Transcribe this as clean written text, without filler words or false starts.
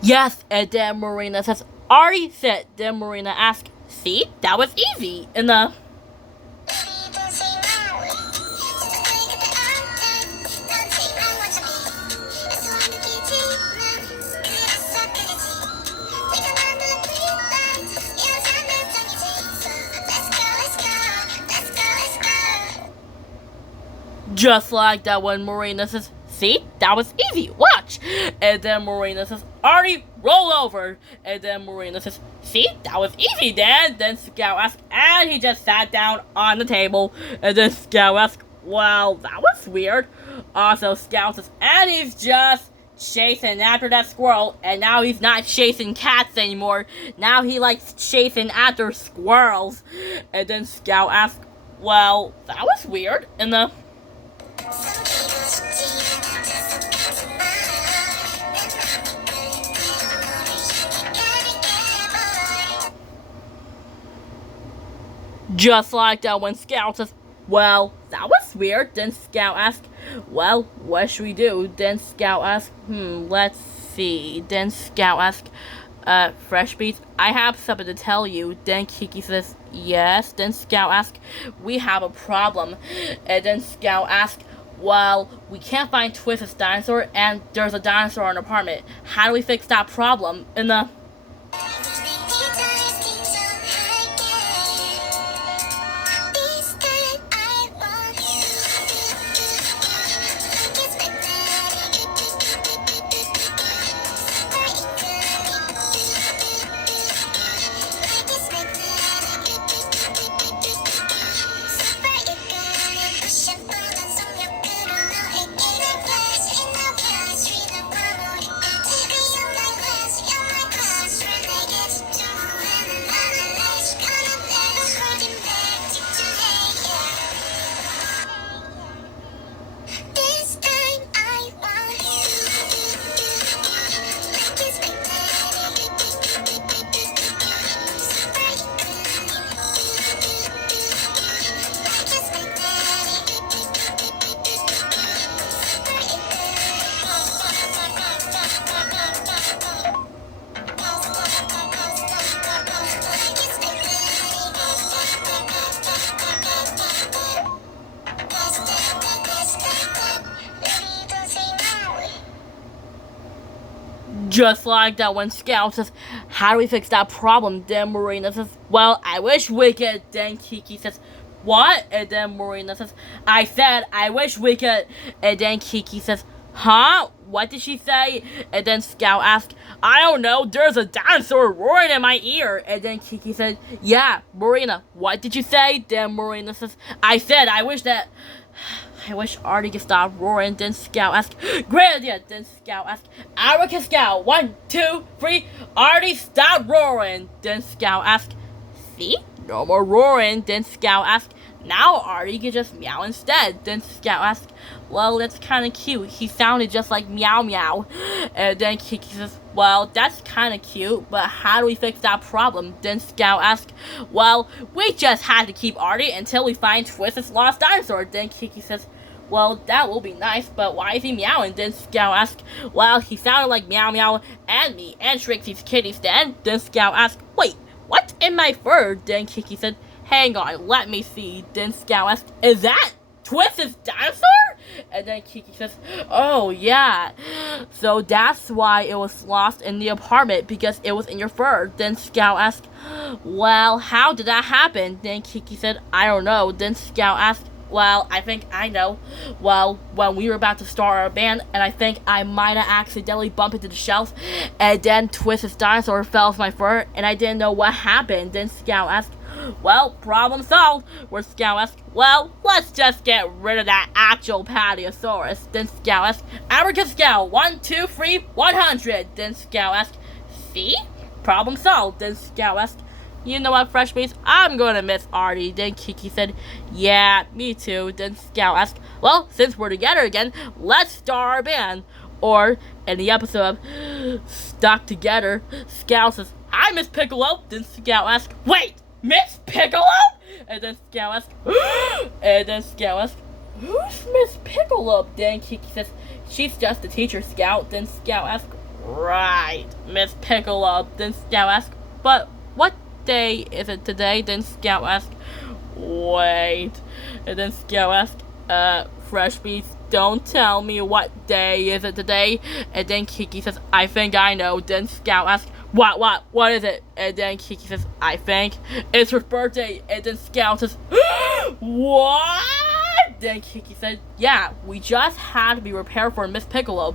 Yes, and then Marina says, already said. Then Marina asks, see, that was easy. And just like that when Marina says, see, that was easy, watch. And then Marina says, Artie, roll over. And then Marina says, see, that was easy, Dan. Then Scout asks, and he just sat down on the table. And then Scout asks, well, that was weird. Also, Scout says, and he's just chasing after that squirrel, and now he's not chasing cats anymore. Now he likes chasing after squirrels. And then Scout asks, well, that was weird. And just like that when Scout says, well, that was weird. Then Scout asks, well, what should we do? Then Scout asks, let's see. Then Scout asks, Fresh Beats, I have something to tell you. Then Kiki says, yes. Then Scout asks, we have a problem. And then Scout asks, well, we can't find Twist's dinosaur, and there's a dinosaur in our apartment. How do we fix that problem? And just like that when Scout says, how do we fix that problem? Then Marina says, well, I wish we could. Then Kiki says, what? And then Marina says, I said, I wish we could. And then Kiki says, huh? What did she say? And then Scout asks, I don't know, there's a dinosaur roaring in my ear. And then Kiki said, yeah, Marina, what did you say? Then Marina says, I said, I wish Artie could stop roaring. Then Scout asks, great idea. Then Scout asks, Erica Scout, 1, 2, 3, Artie, stop roaring. Then Scout asks, see? No more roaring. Then Scout asks, now Artie can just meow instead. Then Scout asks, well, that's kind of cute. He sounded just like meow meow. And then Kiki says, well, that's kind of cute, but how do we fix that problem? Then Scout asks, well, we just had to keep Artie until we find Twist's lost dinosaur. Then Kiki says, well, that will be nice, but why is he meowing? Then Scout asks, well, he sounded like Meow Meow and me and Trixie's kitties then. Then Scout asks, wait, what's in my fur? Then Kiki said, hang on, let me see. Then Scout asks, is that Twist's dinosaur? And then Kiki says, oh yeah, so that's why it was lost in the apartment, because it was in your fur. Then Scout asked, well, how did that happen? Then Kiki said, I don't know. Then Scout asked, well, I think I know. Well, when we were about to start our band, and I think I might have accidentally bumped into the shelf, and then Twist's dinosaur fell off my fur, and I didn't know what happened. Then Scout asked, well, problem solved. Where Scout asked, well, let's just get rid of that actual Patiosaurus. Then Scout asked, Erica Scout, 1, 2, 3, 100. Then Scout asked, see? Problem solved. Then Scout asked, you know what, Fresh Beats? I'm gonna miss Artie. Then Kiki said, yeah, me too. Then Scout asked, well, since we're together again, let's start our band. Or, in the episode of Stuck Together, Scout says, I miss Piccolo. Then Scout asked, wait, Miss Piccolo? And then Scout asked, who's Miss Piccolo? Then Kiki says, she's just the teacher, Scout. Then Scout asked, Right, Miss Piccolo. Then Scout asked, but what day is it today? Then Scout asked, wait. And then Scout asked, Fresh Beast, don't tell me what day is it today. And then Kiki says, I think I know. Then Scout asks, what is it? And then Kiki says, I think it's her birthday. And then Scout says, what? Then Kiki said, yeah, we just had to be prepared for Miss Piccolo.